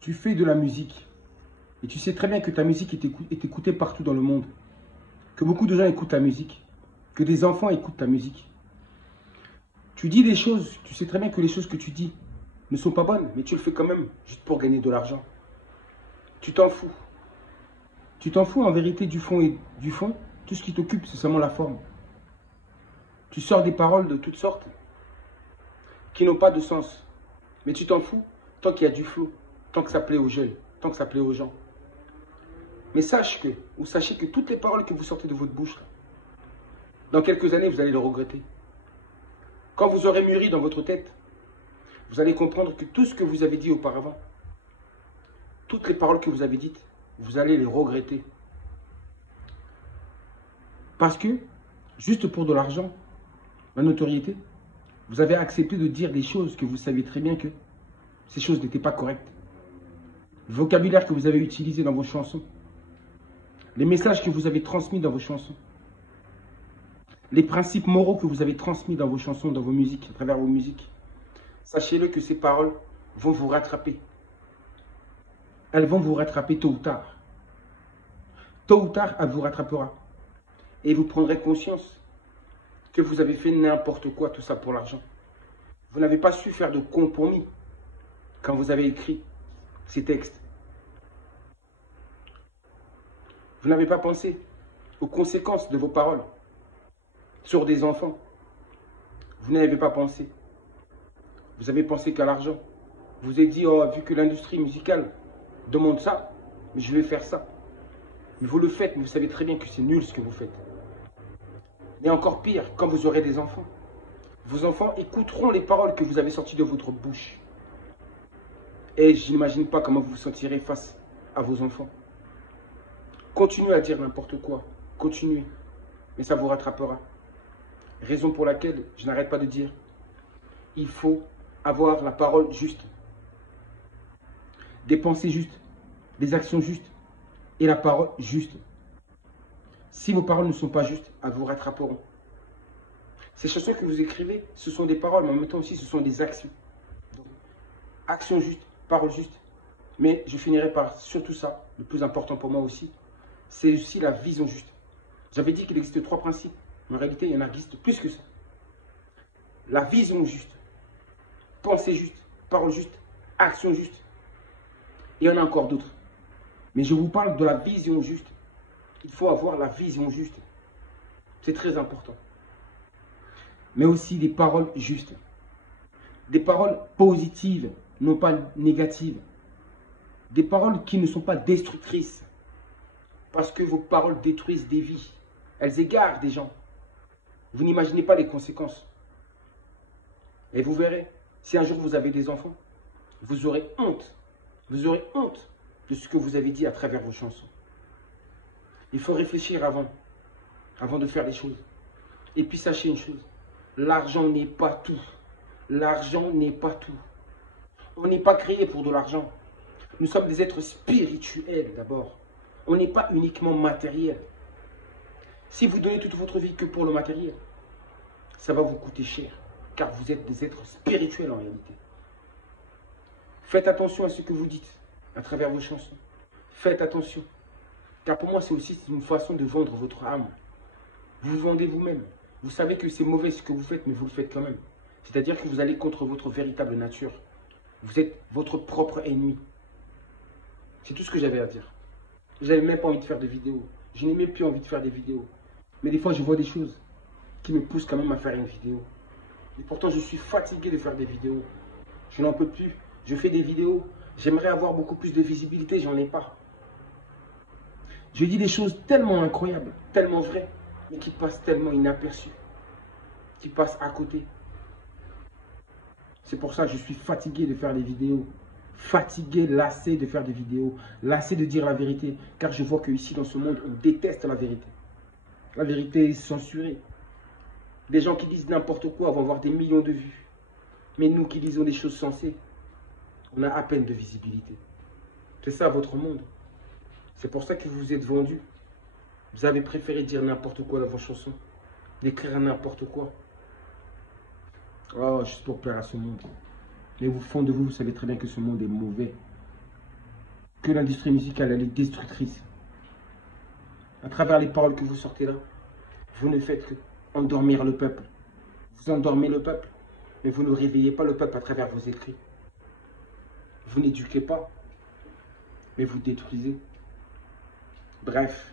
Tu fais de la musique et tu sais très bien que ta musique est écoutée partout dans le monde, que beaucoup de gens écoutent ta musique, que des enfants écoutent ta musique. Tu dis des choses, tu sais très bien que les choses que tu dis ne sont pas bonnes, mais tu le fais quand même, juste pour gagner de l'argent. Tu t'en fous. Tu t'en fous en vérité du fond et du fond. Tout ce qui t'occupe, c'est seulement la forme. Tu sors des paroles de toutes sortes qui n'ont pas de sens. Mais tu t'en fous tant qu'il y a du flow, tant que ça plaît aux jeunes, tant que ça plaît aux gens. Mais sachez que toutes les paroles que vous sortez de votre bouche, là, dans quelques années, vous allez le regretter. Quand vous aurez mûri dans votre tête, vous allez comprendre que tout ce que vous avez dit auparavant, toutes les paroles que vous avez dites, vous allez les regretter. Parce que, juste pour de l'argent, la notoriété, vous avez accepté de dire des choses que vous saviez très bien que ces choses n'étaient pas correctes. Le vocabulaire que vous avez utilisé dans vos chansons, les messages que vous avez transmis dans vos chansons, les principes moraux que vous avez transmis dans vos chansons, dans vos musiques, à travers vos musiques. Sachez-le que ces paroles vont vous rattraper. Elles vont vous rattraper tôt ou tard. Tôt ou tard, elle vous rattrapera. Et vous prendrez conscience que vous avez fait n'importe quoi, tout ça pour l'argent. Vous n'avez pas su faire de compromis quand vous avez écrit ces textes. Vous n'avez pas pensé aux conséquences de vos paroles sur des enfants. Vous n'avez pas pensé. Vous avez pensé qu'à l'argent. Vous avez dit, oh, vu que l'industrie musicale demande ça, je vais faire ça. Mais vous le faites, mais vous savez très bien que c'est nul ce que vous faites. Et encore pire, quand vous aurez des enfants. Vos enfants écouteront les paroles que vous avez sorties de votre bouche. Et je n'imagine pas comment vous vous sentirez face à vos enfants. Continuez à dire n'importe quoi. Continuez. Mais ça vous rattrapera. Raison pour laquelle je n'arrête pas de dire, il faut avoir la parole juste. Des pensées justes. Des actions justes. Et la parole juste. Si vos paroles ne sont pas justes, elles vous rattraperont. Ces chansons que vous écrivez, ce sont des paroles, mais en même temps aussi, ce sont des actions. Donc, action juste, parole juste. Mais je finirai par surtout ça, le plus important pour moi aussi, c'est aussi la vision juste. J'avais dit qu'il existait 3 principes, mais en réalité, il y en existe plus que ça. La vision juste, pensée juste, parole juste, action juste. Et il y en a encore d'autres. Mais je vous parle de la vision juste. Il faut avoir la vision juste. C'est très important. Mais aussi des paroles justes. Des paroles positives, non pas négatives. Des paroles qui ne sont pas destructrices. Parce que vos paroles détruisent des vies. Elles égarent des gens. Vous n'imaginez pas les conséquences. Et vous verrez, si un jour vous avez des enfants, vous aurez honte. Vous aurez honte de ce que vous avez dit à travers vos chansons. Il faut réfléchir avant de faire les choses. Et puis sachez une chose, l'argent n'est pas tout. L'argent n'est pas tout. On n'est pas créé pour de l'argent. Nous sommes des êtres spirituels d'abord. On n'est pas uniquement matériel. Si vous donnez toute votre vie que pour le matériel, ça va vous coûter cher. Car vous êtes des êtres spirituels en réalité. Faites attention à ce que vous dites à travers vos chansons. Faites attention. Car pour moi, c'est aussi une façon de vendre votre âme. Vous vous vendez vous-même. Vous savez que c'est mauvais ce que vous faites, mais vous le faites quand même. C'est-à-dire que vous allez contre votre véritable nature. Vous êtes votre propre ennemi. C'est tout ce que j'avais à dire. Je n'avais même pas envie de faire de vidéos. Je n'ai même plus envie de faire des vidéos. Mais des fois, je vois des choses qui me poussent quand même à faire une vidéo. Et pourtant, je suis fatigué de faire des vidéos. Je n'en peux plus. Je fais des vidéos. J'aimerais avoir beaucoup plus de visibilité. J'en ai pas. Je dis des choses tellement incroyables, tellement vraies, mais qui passent tellement inaperçues. Qui passent à côté. C'est pour ça que je suis fatigué de faire des vidéos. Fatigué, lassé de faire des vidéos. Lassé de dire la vérité. Car je vois qu'ici, dans ce monde, on déteste la vérité. La vérité est censurée. Des gens qui disent n'importe quoi vont avoir des millions de vues. Mais nous qui disons des choses sensées, on a à peine de visibilité. C'est ça votre monde. C'est pour ça que vous vous êtes vendus. Vous avez préféré dire n'importe quoi dans vos chansons. D'écrire n'importe quoi. Oh, juste pour plaire à ce monde. Mais au fond de vous, vous savez très bien que ce monde est mauvais. que l'industrie musicale, elle est destructrice. À travers les paroles que vous sortez là, vous ne faites que endormir le peuple. Vous endormez le peuple, mais vous ne réveillez pas le peuple à travers vos écrits. Vous n'éduquez pas, mais vous détruisez. Bref.